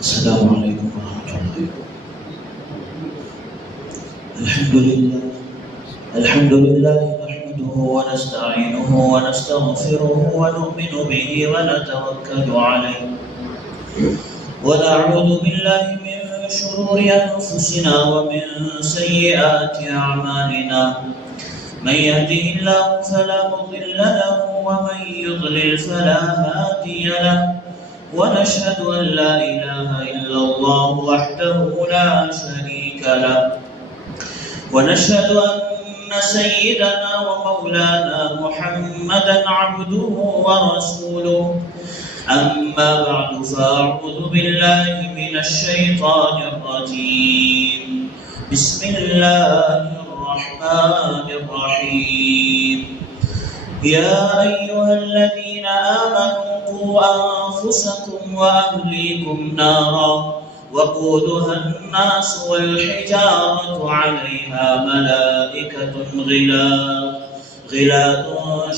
السلام علیکم ورحمۃ اللہ۔ الحمد لله نحمده ونستعينه ونستغفره ونؤمن به ونتوكل عليه ونعوذ بالله من شرور أنفسنا ومن سيئات أعمالنا، من يهده الله فلا مضل له ومن يضلل فلا هادي له، ونشهد أن لا إله إلا الله وحده لا شريك له، ونشهد أن سيدنا ومولانا محمدا عبده ورسوله. أما بعد فأعوذ بالله من الشيطان الرجيم. بسم الله الرحمن الرحيم. يا أيها الذين آمنوا قوا أنفسكم وأهليكم نارا وقودها الناس والحجارة عليها ملائكة غلاظ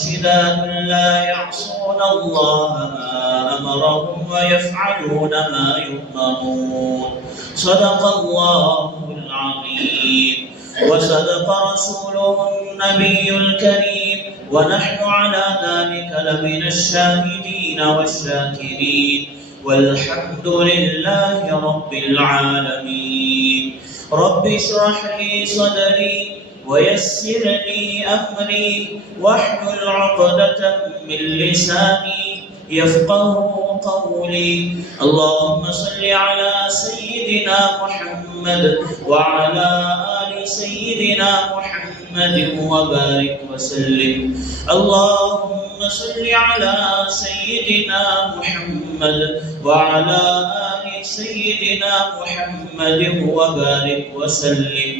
شداد لا يعصون الله ما أمرهم ويفعلون ما يؤمرون. صدق الله العظيم وصدق رسوله النبي الكريم، ونحن على ذلك لمن الشاهدين والشاكرين، والحمد لله رب العالمين. رب اشرح لي صدري ويسر لي أمري واحلل عقدة من لساني يفقه قولي. اللهم صل على سيدنا محمد وعلى آل سيدنا محمد وبارك وسلم. اللهم صل على سيدنا محمد وعلى آل سيدنا محمد وبارك وسلم.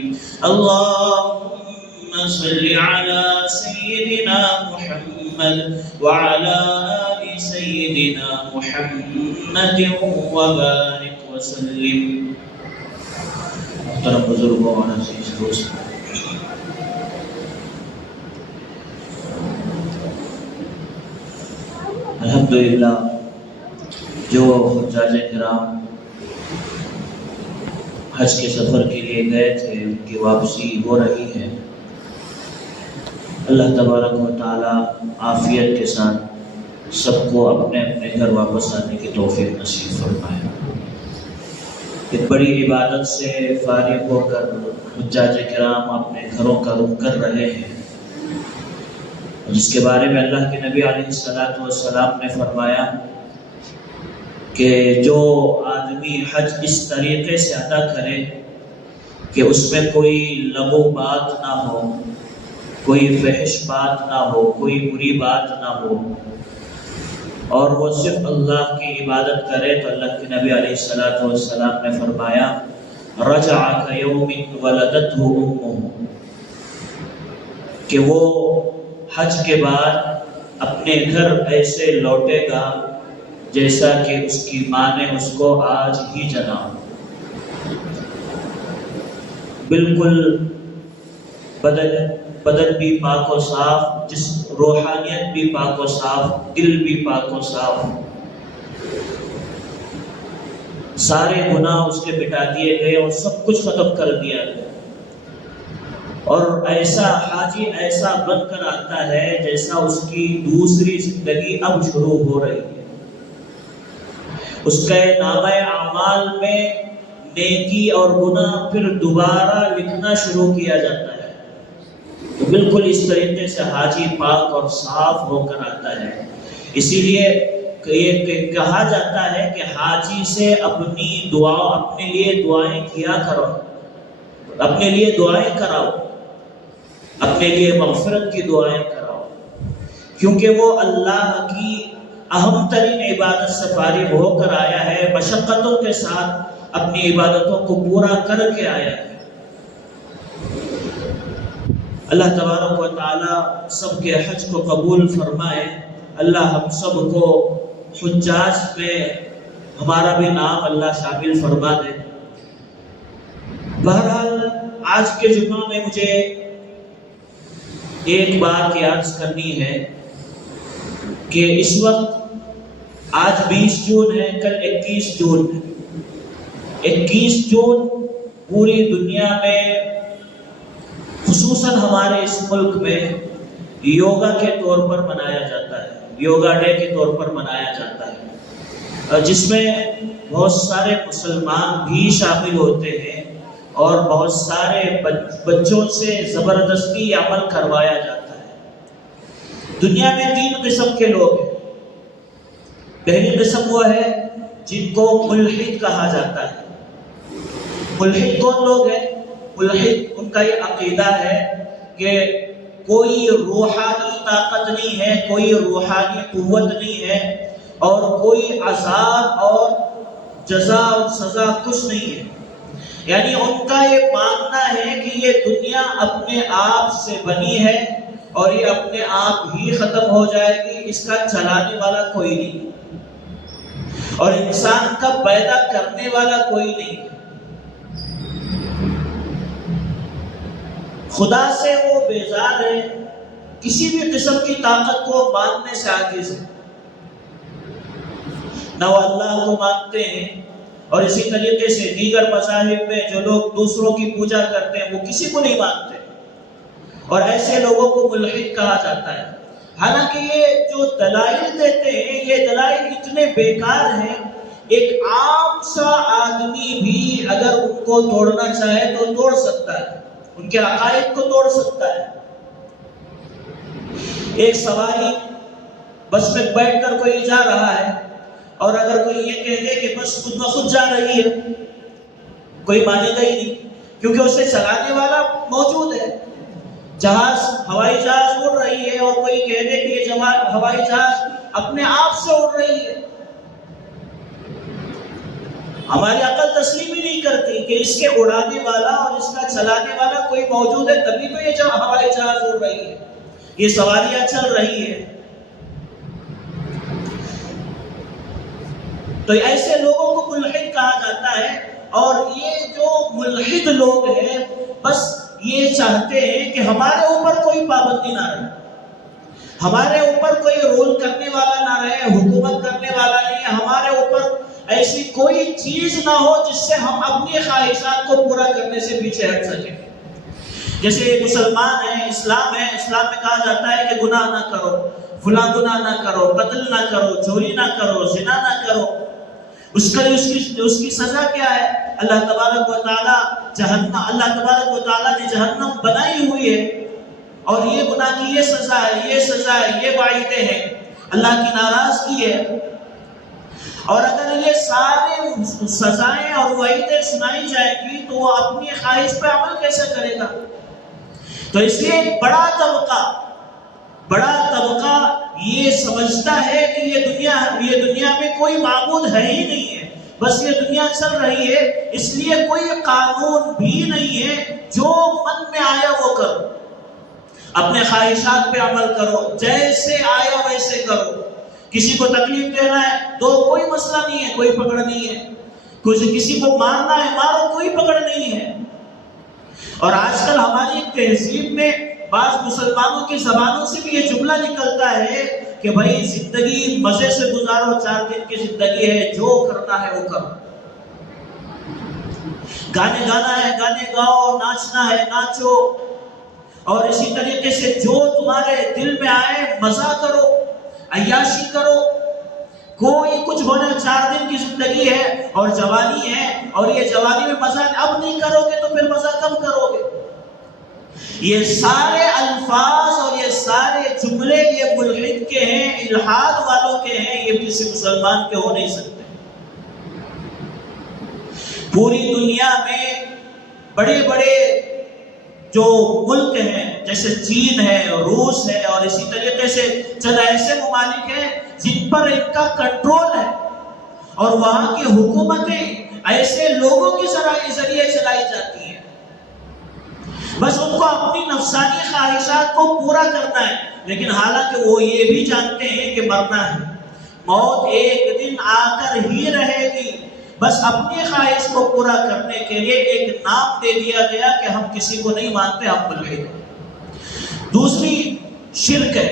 اللهم صل على سيدنا محمد وعلى آل سيدنا محمد وبارك وسلم. محترم بزرگوں اور عزیز دوست، الحمدللہ جو حجاج کرام حج کے سفر کے لیے گئے تھے ان کی واپسی ہو رہی ہے. اللہ تبارک و تعالی عافیت کے ساتھ سب کو اپنے اپنے گھر واپس آنے کی توفیق نصیب فرمائے. ایک بڑی عبادت سے فارغ ہو کر حجاج کرام اپنے گھروں کا رخ کر رہے ہیں، جس کے بارے میں اللہ کے نبی علیہ السلام نے فرمایا کہ جو آدمی حج اس طریقے سے ادا کرے کہ اس میں کوئی لغو بات نہ ہو، کوئی فحش بات نہ ہو، کوئی بری بات نہ ہو، اور وہ صرف اللہ کی عبادت کرے، تو اللہ کے نبی علیہ السلام نے فرمایا رجع کیوم ولدتہ امہ، کہ وہ حج کے بعد اپنے گھر ایسے لوٹے گا جیسا کہ اس کی ماں نے اس کو آج ہی جنا. بالکل بدن بھی پاک و صاف، روحانیت بھی پاک و صاف، دل بھی پاک و صاف، سارے گناہ اس کے مٹا دیے گئے اور سب کچھ ختم کر دیا گیا. اور ایسا حاجی ایسا بن کر آتا ہے جیسا اس کی دوسری زندگی اب شروع ہو رہی ہے. اس کے نامہ اعمال میں نیکی اور گناہ پھر دوبارہ لکھنا شروع کیا جاتا ہے. تو بالکل اس طریقے سے حاجی پاک اور صاف ہو کر آتا ہے. اسی لیے یہ کہا جاتا ہے کہ حاجی سے اپنے لیے دعائیں کیا کرو، اپنے لیے دعائیں کراؤ، اپنے لیے مغفرت کی دعائیں کراؤ، کیونکہ وہ اللہ کی اہم ترین عبادت سے فارغ ہو کر آیا ہے، مشقتوں کے ساتھ اپنی عبادتوں کو پورا کر کے آیا ہے. اللہ تبارک و تعالی سب کے حج کو قبول فرمائے. اللہ ہم سب کو حجاج میں ہمارا بھی نام اللہ شامل فرما دے. بہرحال آج کے جمعہ میں مجھے ایک بات عرض کرنی ہے کہ اس وقت آج 20 جون ہے، کل 21 جون ہے۔ 21 جون پوری دنیا میں، خصوصاً ہمارے اس ملک میں، یوگا کے طور پر منایا جاتا ہے، یوگا ڈے کے طور پر منایا جاتا ہے، جس میں بہت سارے مسلمان بھی شامل ہوتے ہیں اور بہت سارے بچوں سے زبردستی عمل کروایا جاتا ہے۔ دنیا میں 3 قسم کے لوگ ہیں۔ پہلی قسم وہ ہے جن کو ملحد کہا جاتا ہے۔ ملحد کون لوگ ہیں؟ ملحد، ان کا یہ عقیدہ ہے کہ کوئی روحانی طاقت نہیں ہے، کوئی روحانی قوت نہیں ہے، اور کوئی عذاب اور جزا اور سزا کچھ نہیں ہے۔ یعنی ان کا یہ ماننا ہے کہ یہ دنیا اپنے آپ سے بنی ہے اور یہ اپنے آپ ہی ختم ہو جائے گی، اس کا چلانے والا کوئی نہیں، اور انسان کا پیدا کرنے والا کوئی نہیں۔ خدا سے وہ بیزار ہے، کسی بھی قسم کی طاقت کو ماننے سے عاجز ہے۔ نہ وہ اللہ کو مانتے ہیں، اور اسی طریقے سے دیگر مذاہب میں جو لوگ دوسروں کی پوجا کرتے ہیں وہ کسی کو نہیں مانتے، اور ایسے لوگوں کو ملحد کہا جاتا ہے۔ حالانکہ یہ جو دلائل دیتے ہیں، یہ دلائل اتنے بیکار ہیں، ایک عام سا آدمی بھی اگر ان کو توڑنا چاہے تو توڑ سکتا ہے، ان کے عقائد کو توڑ سکتا ہے۔ ایک سواری بس میں بیٹھ کر کوئی جا رہا ہے، اور اگر کوئی یہ کہہ دے کہ بس خود بخود جا رہی ہے، کوئی مانے گا ہی نہیں، کیونکہ اسے چلانے والا موجود ہے۔ جہاز، ہوائی جہاز اڑ رہی ہے، اور کوئی کہہ دے کہ یہ ہوائی جہاز اپنے آپ سے اڑ رہی ہے، ہماری عقل تسلیم ہی نہیں کرتی کہ اس کے اڑانے والا اور اس کا چلانے والا کوئی موجود ہے، تبھی تو یہ ہوائی جہاز اڑ رہی ہے، یہ سواریاں چل رہی ہے۔ تو ایسے لوگوں کو ملحد کہا جاتا ہے، اور یہ جو ملحد لوگ ہیں بس یہ چاہتے ہیں کہ ہمارے اوپر کوئی پابندی نہ رہے، ہمارے اوپر کوئی رول کرنے والا نہ رہے، حکومت کرنے والا نہیں ہے، ہمارے اوپر ایسی کوئی چیز نہ ہو جس سے ہم اپنی خواہشات کو پورا کرنے سے پیچھے ہٹ سکیں۔ جیسے مسلمان ہیں، اسلام ہے، اسلام میں کہا جاتا ہے کہ گناہ نہ کرو، فلاں گناہ نہ کرو، قتل نہ کرو، چوری نہ کرو، زنا نہ کرو۔ اس کی سزا کیا ہے؟ اللہ تبارک و تعالیٰ نے جہنم بنائی ہوئی ہے، اور یہ گناہ کی یہ سزا ہے، یہ سزا ہے، یہ وعیدیں ہیں، اللہ کی ناراضگی ہے۔ اور اگر یہ سارے سزائیں اور وعیدیں سنائی جائیں گی تو وہ اپنی خواہش پہ عمل کیسے کرے گا؟ تو اس لیے ایک بڑا طبقہ یہ سمجھتا ہے کہ یہ دنیا میں کوئی معبود ہے ہی نہیں ہے، بس یہ دنیا چل رہی ہے، اس لیے کوئی قانون بھی نہیں ہے، جو من میں آیا وہ کرو، اپنے خواہشات پہ عمل کرو، جیسے آیا ویسے کرو، کسی کو تکلیف دینا ہے تو کوئی مسئلہ نہیں ہے، کوئی پکڑ نہیں ہے، کسی کو مارنا ہے مارو، کوئی پکڑ نہیں ہے۔ اور آج کل ہماری تہذیب میں بعض مسلمانوں کی زبانوں سے بھی یہ جملہ نکلتا ہے کہ بھائی زندگی مزے سے گزارو، 4 دن کی زندگی ہے، جو کرنا ہے وہ کرو، گانے گانا ہے گانے گاؤ، ناچنا ہے ناچو، اور اسی طریقے سے جو تمہارے دل میں آئے مزہ کرو، عیاشی کرو، کوئی کچھ ہونا، 4 دن کی زندگی ہے اور جوانی ہے، اور یہ جوانی میں مزہ اب نہیں کرو گے تو پھر مزہ کب کرو گے؟ یہ سارے الفاظ اور یہ سارے جملے یہ ملحد کے ہیں، الحاد والوں کے ہیں، یہ کسی مسلمان کے ہو نہیں سکتے۔ پوری دنیا میں بڑے بڑے جو ملک ہیں جیسے چین ہے، روس ہے، اور اسی طریقے سے چند ایسے ممالک ہیں جن پر ان کا کنٹرول ہے، اور وہاں کی حکومتیں ایسے لوگوں کے ذریعے چلائی جاتی ہیں، بس ان کو اپنی نفسانی خواہشات کو پورا کرنا ہے، لیکن حالانکہ وہ یہ بھی جانتے ہیں کہ مرنا ہے، موت ایک دن آ کر ہی رہے گی، بس اپنی خواہش کو پورا کرنے کے لیے ایک نام دے دیا گیا کہ ہم کسی کو نہیں مانتے، ہم ملحد ہیں۔ دوسری شرک ہے،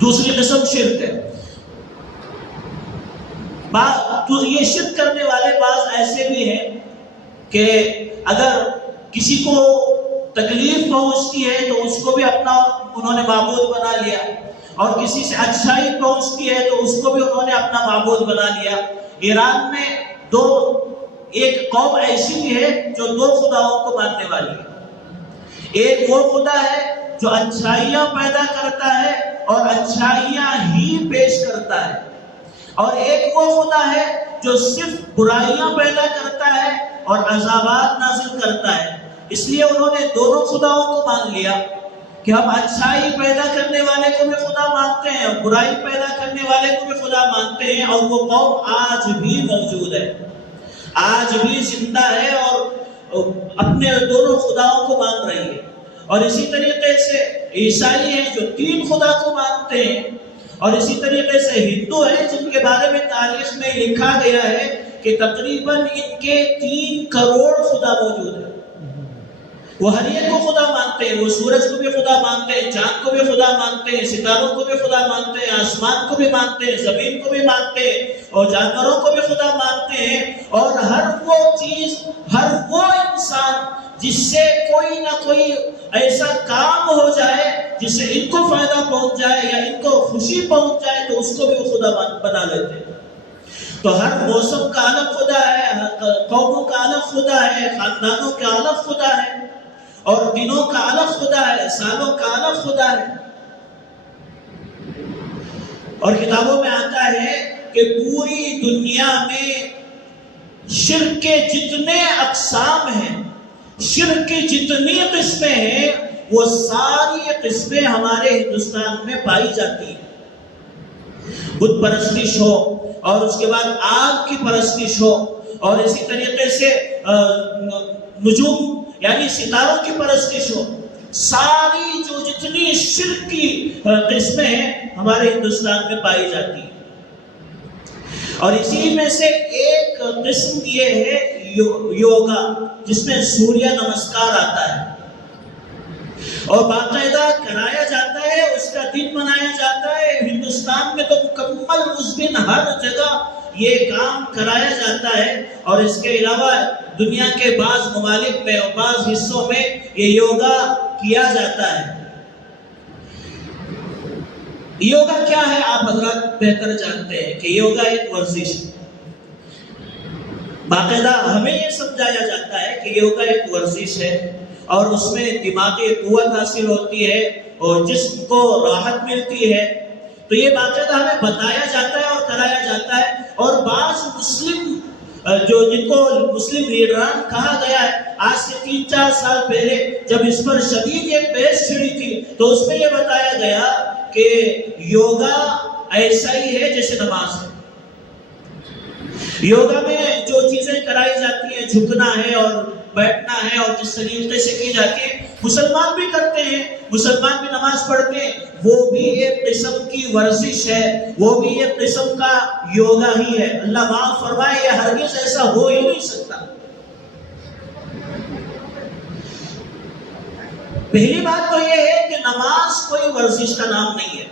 دوسری قسم شرک ہے۔ تو یہ شرک کرنے والے بعض ایسے بھی ہیں کہ اگر کسی کو تکلیف پہنچتی ہے تو اس کو بھی اپنا انہوں نے معبود بنا لیا، اور کسی سے اچھائی پہنچتی ہے تو اس کو بھی انہوں نے اپنا معبود بنا لیا۔ ایران میں ایک قوم ایسی بھی ہے جو دو خداؤں کو ماننے والی ہے۔ ایک وہ خدا ہے جو اچھائیاں پیدا کرتا ہے اور اچھائیاں ہی پیش کرتا ہے، اور ایک وہ خدا ہے جو صرف برائیاں پیدا کرتا ہے اور عذابات نازل کرتا ہے۔ اس لیے انہوں نے دونوں خداؤں کو مان لیا کہ ہم اچھائی پیدا کرنے والے کو بھی خدا مانتے ہیں اور برائی پیدا کرنے والے کو بھی خدا مانتے ہیں، اور وہ قوم آج بھی موجود ہے، آج بھی زندہ ہے اور اپنے دونوں خداؤں کو مان رہی ہے۔ اور اسی طریقے سے عیسائی ہیں جو تین خدا کو مانتے ہیں، اور اسی طریقے سے ہندو ہیں جن کے بارے میں تاریخ میں لکھا گیا ہے کہ تقریباً ان کے 3 کروڑ خدا موجود ہیں۔ وہ ہر ایک کو خدا مانتے ہیں، وہ سورج کو بھی خدا مانتے ہیں، چاند کو بھی خدا مانتے ہیں، ستاروں کو بھی خدا مانتے ہیں، آسمان کو بھی مانتے ہیں، زمین کو بھی مانتے ہیں، اور جانوروں کو بھی خدا مانتے ہیں، اور ہر وہ چیز، ہر وہ انسان جس سے کوئی نہ کوئی ایسا کام ہو جائے جس سے ان کو فائدہ پہنچ جائے یا ان کو خوشی پہنچ جائے تو اس کو بھی وہ خدا بنا لیتے ہیں۔ تو ہر موسم کا الگ خدا ہے، قوموں کا الگ خدا ہے، خاندانوں کا الگ خدا ہے، اور دنوں کا الگ خدا ہے، سالوں کا الگ خدا ہے۔ اور کتابوں میں آتا ہے کہ پوری دنیا میں شرک کے جتنے اقسام ہیں، شرک کی جتنی قسمیں ہیں، وہ ساری قسمیں ہمارے ہندوستان میں پائی جاتی ہیں۔ بت پرستش ہو، اور اس کے بعد آگ کی پرستش ہو، اور اسی طریقے سے نجوم یعنی ستاروں کی پرستش ہو، ساری جو جتنی شرک کی قسمیں ہیں ہمارے ہندوستان میں پائی جاتی ہیں۔ اور اسی میں سے ایک قسم یہ ہے یوگا، جس میں سوریہ نمسکار آتا ہے، اور باقاعدہ کرایا جاتا ہے، اس کا دن منایا جاتا ہے۔ ہندوستان میں تو مکمل اس دن ہر جگہ یہ کام کرایا جاتا ہے، اور اس کے علاوہ دنیا کے بعض ممالک میں اور بعض حصوں میں یہ یوگا کیا جاتا ہے۔ یوگا کیا ہے آپ حضرات بہتر جانتے ہیں کہ یوگا ایک ورزش ہے۔ باقاعدہ ہمیں یہ سمجھایا جاتا ہے کہ یوگا ایک ورزش ہے، اور اس میں دماغی قوت حاصل ہوتی ہے اور جسم کو راحت ملتی ہے۔ تو یہ باقاعدہ ہمیں بتایا جاتا ہے اور کرایا جاتا ہے، اور بعض مسلم جن کو مسلم لیڈران کہا گیا ہے، آج سے 3-4 سال پہلے جب اس پر شدید ایک بحث چھڑی تھی تو اس میں یہ بتایا گیا کہ یوگا ایسا ہی ہے جیسے نماز ہے۔ یوگا میں جو چیزیں کرائی جاتی ہیں، جھکنا ہے اور بیٹھنا ہے، اور جس طریقے سے کی جاتی ہے مسلمان بھی کرتے ہیں، مسلمان بھی نماز پڑھتے ہیں، وہ بھی ایک قسم کی ورزش ہے، وہ بھی ایک قسم کا یوگا ہی ہے۔ اللہ معاف فرمائے، یہ ہرگز ایسا ہو ہی نہیں سکتا۔ پہلی بات تو یہ ہے کہ نماز کوئی ورزش کا نام نہیں ہے،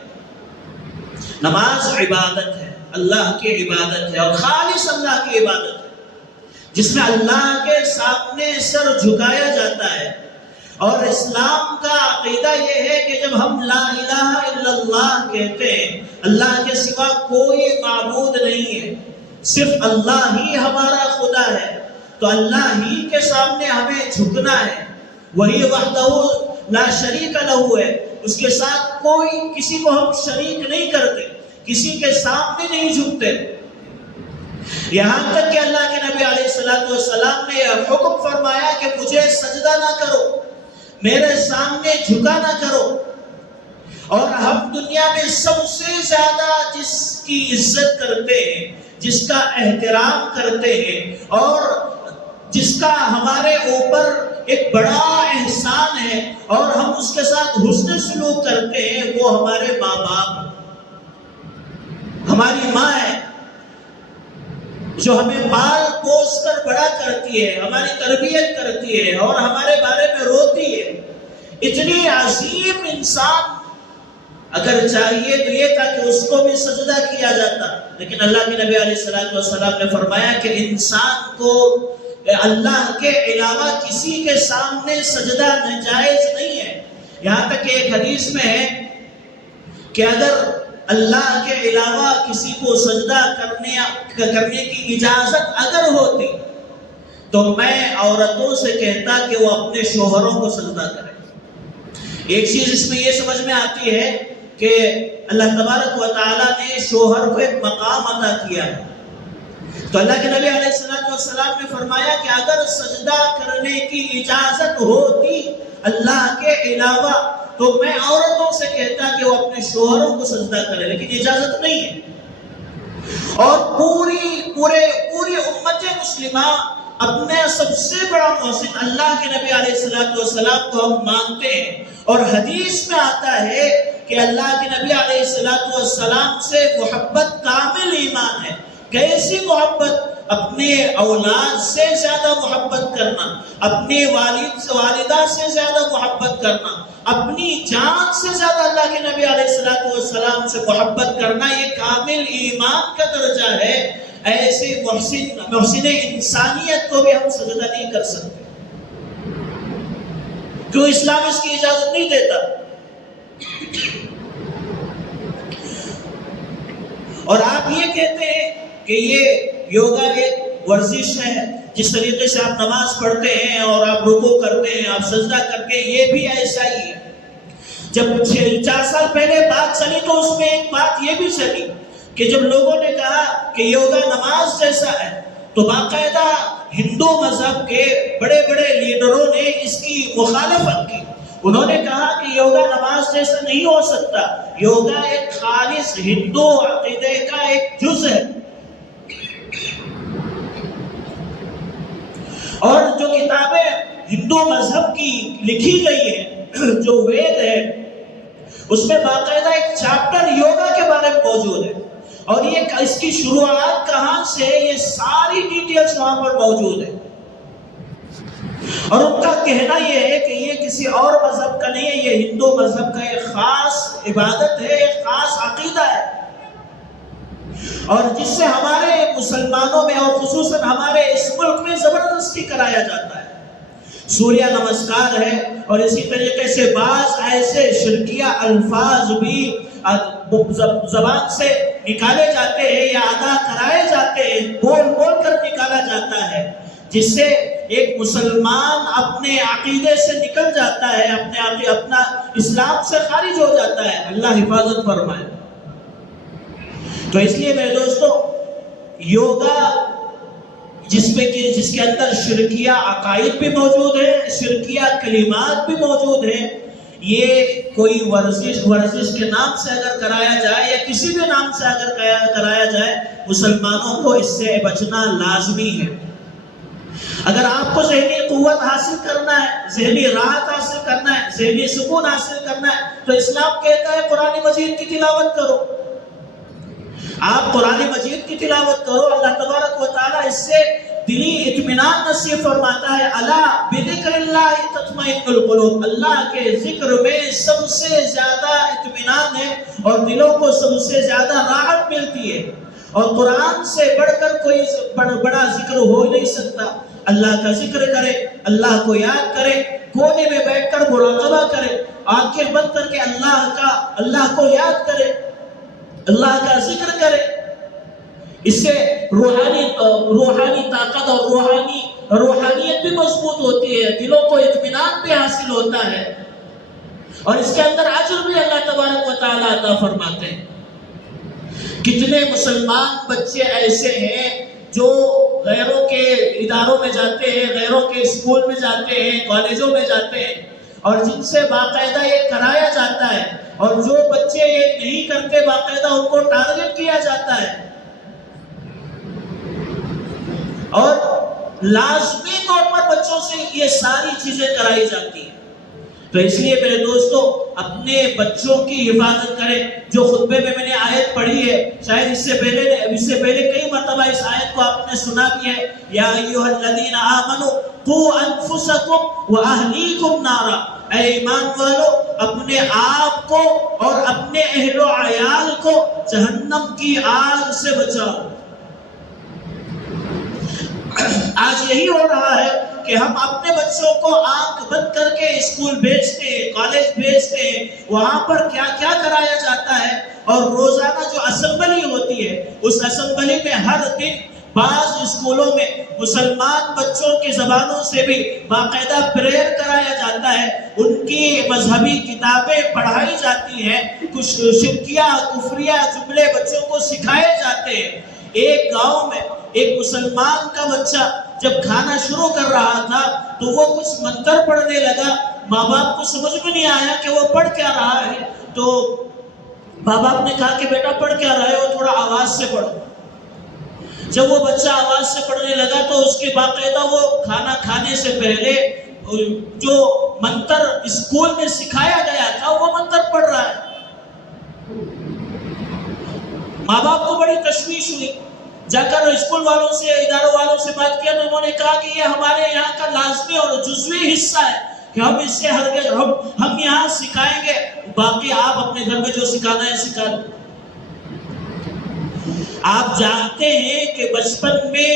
نماز عبادت ہے، اللہ کی عبادت ہے، اور خالص اللہ کی عبادت ہے، جس میں اللہ کے سامنے سر جھکایا جاتا ہے۔ اور اسلام کا عقیدہ یہ ہے کہ جب ہم لا الہ الا اللہ کہتے ہیں، اللہ کے سوا کوئی معبود نہیں ہے، صرف اللہ ہی ہمارا خدا ہے، تو اللہ ہی کے سامنے ہمیں جھکنا ہے۔ وہی وحدہ لا شریک لہ ہے، اس کے ساتھ کوئی کسی کو ہم شریک نہیں کرتے، کسی کے سامنے نہیں جھکتے۔ یہاں تک کہ اللہ کے نبی علیہ السلام نے یہ حکم فرمایا کہ مجھے سجدہ نہ کرو، میرے سامنے جھکا نہ کرو۔ اور ہم دنیا میں سب سے زیادہ جس کی عزت کرتے ہیں، جس کا احترام کرتے ہیں، اور جس کا ہمارے اوپر ایک بڑا احسان ہے اور ہم اس کے ساتھ حسن سلوک کرتے ہیں، وہ ہمارے ماں باپ، ہماری ماں ہے جو ہمیں پال پوس کر بڑا کرتی ہے، ہماری تربیت کرتی ہے اور ہمارے بارے میں روتی ہے۔ اتنی عظیم انسان اگر چاہیے تو یہ تھا کہ اس کو بھی سجدہ کیا جاتا، لیکن اللہ کے نبی علیہ السلام نے فرمایا کہ انسان کو اللہ کے علاوہ کسی کے سامنے سجدہ ناجائز نہیں ہے. یہاں تک کہ ایک حدیث میں ہے کہ اگر اللہ کے علاوہ کسی کو سجدہ کرنے کی اجازت اگر ہوتی تو میں عورتوں سے کہتا کہ وہ اپنے شوہروں کو سجدہ کریں. ایک چیز اس میں یہ سمجھ میں آتی ہے کہ اللہ تبارک و تعالیٰ نے شوہر کو ایک مقام عطا کیا ہے. تو اللہ کے نبی علیہ السلام نے فرمایا کہ اگر سجدہ کرنے کی اجازت ہوتی اللہ کے علاوہ تو میں عورتوں سے کہتا کہ وہ اپنے شوہروں کو سجدہ کریں، لیکن اجازت نہیں ہے. اور پوری امت مسلمہ اپنے سب سے بڑا محسن اللہ کے نبی علیہ السلام کو ہم مانتے ہیں. اور حدیث میں آتا ہے کہ اللہ کے نبی علیہ السلام سے محبت کامل ایمان ہے. کیسی محبت؟ اپنے اولاد سے زیادہ محبت کرنا، اپنے والدہ سے زیادہ محبت کرنا، اپنی جان سے زیادہ اللہ کے نبی علیہ السلام سے محبت کرنا، یہ کامل ایمان کا درجہ ہے. ایسے محسن انسانیت کو بھی ہم سجدہ نہیں کر سکتے. کیوں؟ اسلام اس کی اجازت نہیں دیتا. اور آپ یہ کہتے ہیں کہ یہ یوگا ایک ورزش ہے، جس طریقے سے آپ نماز پڑھتے ہیں اور آپ رکوع کرتے ہیں، آپ سجدہ کرتے ہیں، یہ بھی ایسا ہی ہے. جب 4 سال پہلے بات چلی تو اس میں ایک بات یہ بھی چلی کہ جب لوگوں نے کہا کہ یوگا نماز جیسا ہے تو باقاعدہ ہندو مذہب کے بڑے بڑے لیڈروں نے اس کی مخالفت کی. انہوں نے کہا کہ یوگا نماز جیسا نہیں ہو سکتا، یوگا ایک خالص ہندو عقیدے کا ایک جز ہے. اور جو کتابیں ہندو مذہب کی لکھی گئی ہیں، جو وید ہے، اس میں باقاعدہ ایک چیپٹر یوگا کے بارے میں موجود ہے. اور یہ اس کی شروعات کہاں سے، یہ ساری ڈیٹیلز وہاں پر موجود ہے. اور ان کا کہنا یہ ہے کہ یہ کسی اور مذہب کا نہیں ہے، یہ ہندو مذہب کا ایک خاص عبادت ہے، ایک خاص عقیدہ ہے. اور جس سے ہمارے مسلمانوں میں اور خصوصاً ہمارے اس ملک میں زبردستی کرایا جاتا ہے. سوریہ نمسکار ہے، اور اسی طریقے سے بعض ایسے شرکیہ الفاظ بھی زبان سے نکالے جاتے ہیں یا ادا کرائے جاتے ہیں، بول کر نکالا جاتا ہے، جس سے ایک مسلمان اپنے عقیدے سے نکل جاتا ہے، اپنا اسلام سے خارج ہو جاتا ہے. اللہ حفاظت فرمائے. تو اس لیے میرے دوستو، یوگا جس کے اندر شرکیہ عقائد بھی موجود ہے، شرکیہ کلمات بھی موجود ہیں، یہ کوئی ورزش کے نام سے اگر کرایا جائے یا کسی بھی نام سے اگر کرایا جائے، مسلمانوں کو اس سے بچنا لازمی ہے. اگر آپ کو ذہنی قوت حاصل کرنا ہے، ذہنی راحت حاصل کرنا ہے، ذہنی سکون حاصل کرنا ہے، تو اسلام کہتا ہے قرآن مجید کی تلاوت کرو. آپ قرآن مجید کی تلاوت کرو، اللہ تبارک و تعالیٰ اس سے دلی اطمینان نصیب فرماتا ہے. الا بذکر اللہ تطمئن القلوب. اللہ کے ذکر میں سب سے زیادہ اطمینان ہے اور دلوں کو سب سے زیادہ راحت ملتی ہے. اور قرآن سے بڑھ کر کوئی بڑا ذکر ہو نہیں سکتا. اللہ کا ذکر کرے، اللہ کو یاد کرے، کونے میں بیٹھ کر مراقبہ کرے، آنکھیں بند کر کے اللہ کو یاد کرے، اللہ کا ذکر کرے. اس سے روحانی طاقت اور روحانیت بھی مضبوط ہوتی ہے، دلوں کو اطمینان بھی حاصل ہوتا ہے، اور اس کے اندر اجر بھی اللہ تبارک و تعالیٰ عطا فرماتے ہیں. کتنے مسلمان بچے ایسے ہیں جو غیروں کے اداروں میں جاتے ہیں، غیروں کے اسکول میں جاتے ہیں، کالجوں میں جاتے ہیں، اور جن سے باقاعدہ یہ کرایا جاتا ہے، اور جو بچے یہ نہیں کرتے باقاعدہ ان کو ٹارگٹ کیا جاتا ہے، اور لازمی طور پر بچوں سے یہ ساری چیزیں کرائی جاتی ہیں. تو اس لیے میرے دوستو، اپنے بچوں کی حفاظت کریں. جو خطبے میں نے آیت پڑھی ہے، شاید اس سے پہلے کئی مرتبہ اس آیت کو آپ نے سنا بھی ہے، یا ایھا الذین آمنوا قوا انفسکم واہلیکم نارا، اے ایمان والو اپنے آپ کو اور اپنے اہل و عیال کو جہنم کی آگ سے بچاؤ۔ آج یہی ہو رہا ہے کہ ہم اپنے بچوں کو آنکھ بند کر کے اسکول بھیجتے ہیں، کالج بھیجتے ہیں، وہاں پر کیا کیا کرایا جاتا ہے، اور روزانہ جو اسمبلی ہوتی ہے اس اسمبلی میں ہر دن بعض اسکولوں میں مسلمان بچوں کی زبانوں سے بھی باقاعدہ پریئر کرایا جاتا ہے، ان کی مذہبی کتابیں پڑھائی جاتی ہیں، کچھ شرکیہ کفریہ جملے بچوں کو سکھائے جاتے ہیں۔ ایک گاؤں میں ایک مسلمان کا بچہ جب کھانا شروع کر رہا تھا تو وہ کچھ منتر پڑھنے لگا، ماں باپ کو سمجھ میں نہیں آیا کہ وہ پڑھ کیا رہا ہے، تو ماں باپ نے کہا کہ بیٹا پڑھ کیا رہا ہے، وہ تھوڑا آواز سے پڑھو۔ جب وہ بچہ آواز سے پڑھنے لگا تو اس کے باقاعدہ وہ کھانا کھانے سے پہلے جو منتر اسکول میں سکھایا گیا تھا وہ منتر پڑھ رہا ہے۔ ماں باپ کو بڑی تشویش ہوئی، جا کر اسکول والوں سے اداروں والوں سے بات کیا تو انہوں نے کہا کہ یہ ہمارے یہاں کا لازمی اور جزوی حصہ ہے کہ ہم اس سے ہرگز ہم یہاں سکھائیں گے، باقی آپ اپنے گھر میں جو سکھانا ہے سکھا دیں۔ آپ جانتے ہیں کہ بچپن میں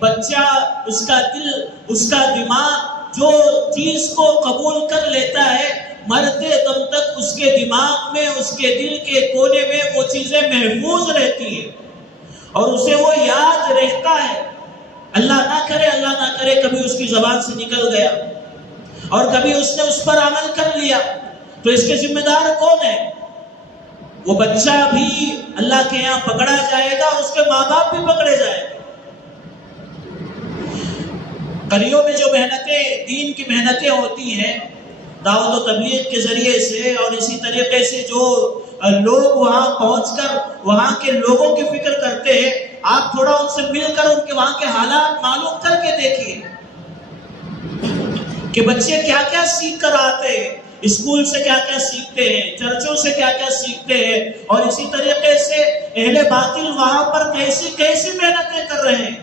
بچہ اس کا دل اس کا دماغ جو چیز کو قبول کر لیتا ہے مرتے دم تک اس کے دماغ میں اس کے دل کے کونے میں وہ چیزیں محفوظ رہتی ہیں اور اسے وہ یاد رہتا ہے۔ اللہ نہ کرے کبھی اس کی زبان سے نکل گیا اور کبھی اس نے اس per عمل کر لیا تو اس کے ذمہ دار کون ہے؟ وہ بچہ بھی اللہ کے یہاں پکڑا جائے گا، اس کے ماں باپ بھی پکڑے جائے گا۔ قریوں میں جو محنتیں دین کی محنتیں ہوتی ہیں دعوت و تبلیغ کے ذریعے سے، اور اسی طریقے سے جو لوگ وہاں پہنچ کر وہاں کے لوگوں کی فکر کرتے ہیں، آپ تھوڑا ان سے مل کر ان کے وہاں کے حالات معلوم کر کے دیکھیے کہ بچے کیا کیا سیکھ کر آتے ہیں، اسکول سے کیا کیا سیکھتے ہیں، چرچوں سے کیا کیا سیکھتے ہیں، اور اسی طریقے سے اہل باطل وہاں پر کیسی کیسی محنتیں کر رہے ہیں۔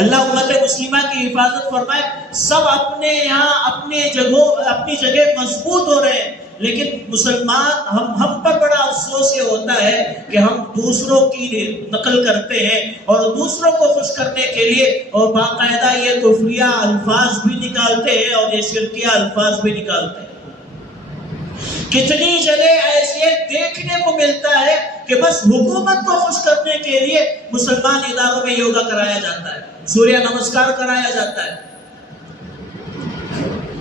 اللہ امت مسلمہ کی حفاظت فرمائے۔ سب اپنے یہاں اپنی جگہ مضبوط ہو رہے ہیں، لیکن مسلمان ہم پر بڑا افسوس یہ ہوتا ہے کہ ہم دوسروں کی نقل کرتے ہیں اور دوسروں کو خوش کرنے کے لیے اور باقاعدہ یہ کفریہ الفاظ بھی نکالتے ہیں اور یہ شرکیہ الفاظ بھی نکالتے ہیں۔ کتنی جگہ ایسے دیکھنے کو ملتا ہے کہ بس حکومت کو خوش کرنے کے لیے مسلمان اداروں میں یوگا کرایا جاتا ہے، سوریہ نمسکار کرایا جاتا ہے،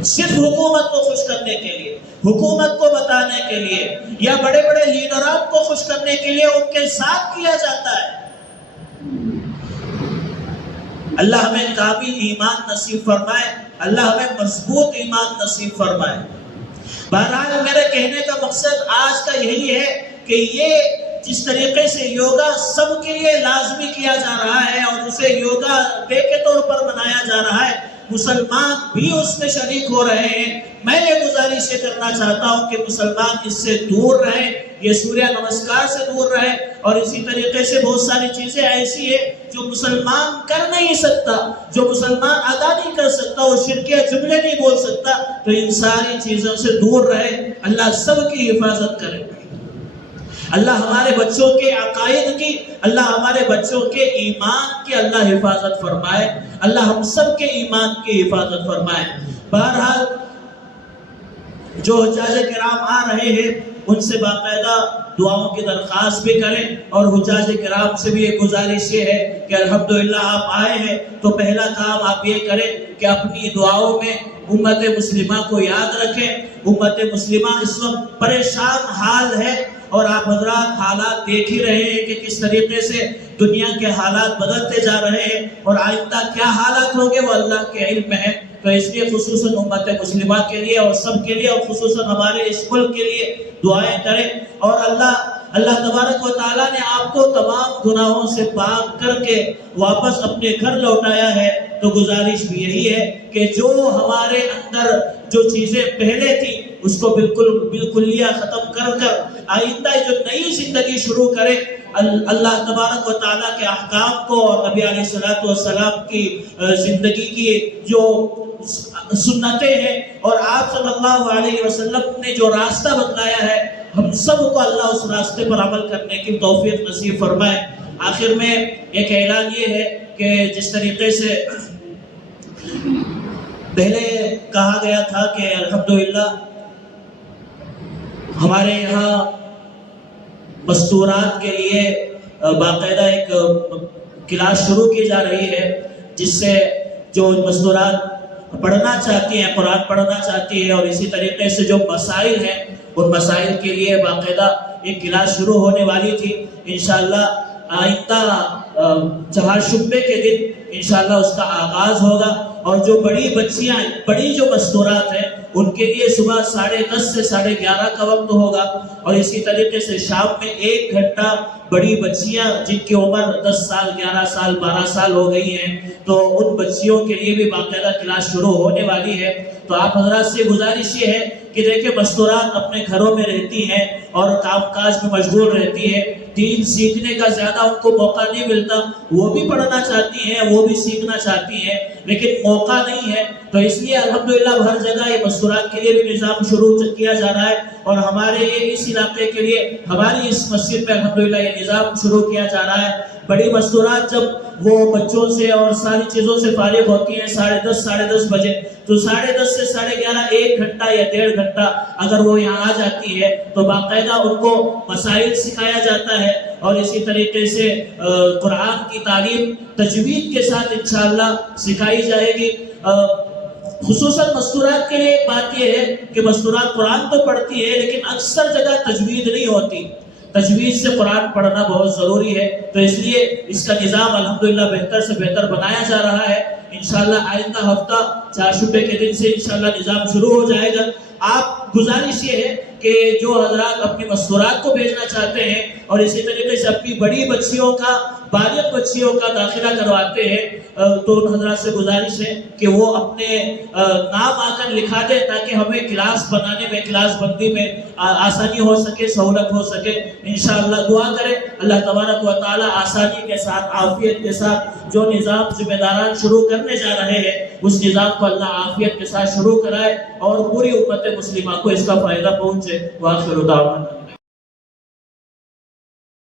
صرف حکومت کو خوش کرنے کے لیے، حکومت کو بتانے کے لیے، یا بڑے بڑے لیڈران کو خوش کرنے کے لیے ان کے ساتھ کیا جاتا ہے۔ اللہ ہمیں کامل ایمان نصیب فرمائے، اللہ ہمیں مضبوط ایمان نصیب فرمائے۔ بہرحال میرے کہنے کا مقصد آج کا یہی ہے کہ یہ جس طریقے سے یوگا سب کے لیے لازمی کیا جا رہا ہے اور اسے یوگا ڈے کے طور پر منایا جا رہا ہے، مسلمان بھی اس میں شریک ہو رہے ہیں۔ میں یہ گزارش کرنا چاہتا ہوں کہ مسلمان اس سے دور رہیں، یہ سوریہ نمسکار سے دور رہیں، اور اسی طریقے سے بہت ساری چیزیں ایسی ہیں جو مسلمان کر نہیں سکتا، جو مسلمان ادا نہیں کر سکتا، وہ شرکیہ جملے نہیں بول سکتا، تو ان ساری چیزوں سے دور رہے۔ اللہ سب کی حفاظت کرے، اللہ ہمارے بچوں کے عقائد کی، اللہ ہمارے بچوں کے ایمان کی اللہ حفاظت فرمائے، اللہ ہم سب کے ایمان کی حفاظت فرمائے۔ بہرحال جو حجاج کرام آ رہے ہیں ان سے باقاعدہ دعاؤں کی درخواست بھی کریں، اور حجاج کرام سے بھی ایک گزارش یہ ہے کہ الحمدللہ آپ آئے ہیں تو پہلا کام آپ یہ کریں کہ اپنی دعاؤں میں امت مسلمہ کو یاد رکھیں۔ امت مسلمہ اس وقت پریشان حال ہے، اور آپ حضرات حالات دیکھ ہی رہے ہیں کہ کس طریقے سے دنیا کے حالات بدلتے جا رہے ہیں، اور آئندہ کیا حالات ہوں گے وہ اللہ کے علم میں ہے۔ تو اس لیے خصوصاً امت مسلمہ کے لیے اور سب کے لیے، اور خصوصاً ہمارے اس ملک کے لیے دعائیں کریں، اور اللہ تبارک و تعالیٰ نے آپ کو تمام گناہوں سے پاک کر کے واپس اپنے گھر لوٹایا ہے، تو گزارش بھی یہی ہے کہ جو ہمارے اندر جو چیزیں پہلے تھیں اس کو بالکلیہ ختم کر آئندہ جو نئی زندگی شروع کرے، اللہ تبارک و تعالیٰ کے احکام کو اور نبی علیہ الصلوۃ والسلام کی زندگی کی جو سنتیں ہیں اور آپ صلی اللہ علیہ وسلم نے جو راستہ بتلایا ہے، ہم سب کو اللہ اس راستے پر عمل کرنے کی توفیق نصیب فرمائے۔ آخر میں ایک اعلان یہ ہے کہ جس طریقے سے پہلے کہا گیا تھا کہ الحمدللہ ہمارے یہاں مستورات کے لیے باقاعدہ ایک کلاس شروع کی جا رہی ہے، جس سے جو مستورات پڑھنا چاہتی ہیں، قرآن پڑھنا چاہتی ہے، اور اسی طریقے سے جو مسائل ہیں ان مسائل کے لیے باقاعدہ ایک کلاس شروع ہونے والی تھی۔ انشاءاللہ آئندہ چہارشنبے کے دن انشاءاللہ اس کا آغاز ہوگا، اور جو بڑی بچیاں، بڑی جو مستورات ہیں ان کے لیے صبح 10:30 سے 11:30 کا وقت ہوگا، اور اسی طریقے سے شام میں 1 گھنٹہ بڑی بچیاں جن کی عمر 10 سال، 11 سال، 12 سال ہو گئی ہیں، تو ان بچیوں کے لیے بھی باقاعدہ کلاس شروع ہونے والی ہے۔ تو آپ حضرات سے گزارش یہ ہے کہ دیکھیں مستورات اپنے گھروں میں رہتی ہیں اور کام کاج میں مشغول رہتی ہے، دین سیکھنے کا زیادہ ان کو موقع نہیں ملتا، وہ بھی پڑھنا چاہتی ہیں، وہ بھی سیکھنا چاہتی ہیں، لیکن موقع نہیں ہے۔ تو اس لیے الحمدللہ ہر جگہ یہ مستورات کے لیے بھی نظام شروع کیا جا رہا ہے، اور ہمارے اس علاقے کے لیے ہماری اس مسجد میں الحمدللہ یہ نظام شروع کیا جا رہا ہے۔ بڑی مستورات جب وہ بچوں سے اور ساری چیزوں سے فارغ ہوتی ہیں 10:30 10:30 بجے، تو 10:30 سے 11:30 1 گھنٹہ یا 1.5 گھنٹہ اگر وہ یہاں آ جاتی ہے تو باقاعدہ ان کو مسائل سکھایا جاتا ہے، اور اسی طریقے سے قرآن کی تعلیم تجوید کے ساتھ انشاءاللہ سکھائی جائے گی۔ خصوصاً مستورات کے لیے ایک بات یہ ہے کہ مستورات قرآن تو پڑھتی ہے لیکن اکثر جگہ تجوید نہیں ہوتی، تجوید سے قرآن پڑھنا بہت ضروری ہے، تو اس لیے اس کا نظام الحمدللہ بہتر سے بہتر بنایا جا رہا ہے۔ انشاءاللہ آئندہ ہفتہ چہارشنبے کے دن سے انشاءاللہ نظام شروع ہو جائے گا۔ آپ گزارش یہ ہے کہ جو حضرات اپنی مستورات کو بھیجنا چاہتے ہیں اور اسی طریقے سے اپنی بڑی بچیوں کا، بالغ بچیوں کا داخلہ کرواتے ہیں، تو ان حضرات سے گزارش ہے کہ وہ اپنے نام آ کر لکھا دیں تاکہ ہمیں کلاس بنانے میں، کلاس بندی میں آسانی ہو سکے، سہولت ہو سکے۔ انشاءاللہ دعا کریں اللہ تبارک و تعالی آسانی کے ساتھ، عافیت کے ساتھ جو نظام ذمہ داران شروع کرنے جا رہے ہیں اس نظام کو اللہ عافیت کے ساتھ شروع کرائے اور پوری امت مسلمہ کو اس کا فائدہ پہنچے۔ وآخر دعوانا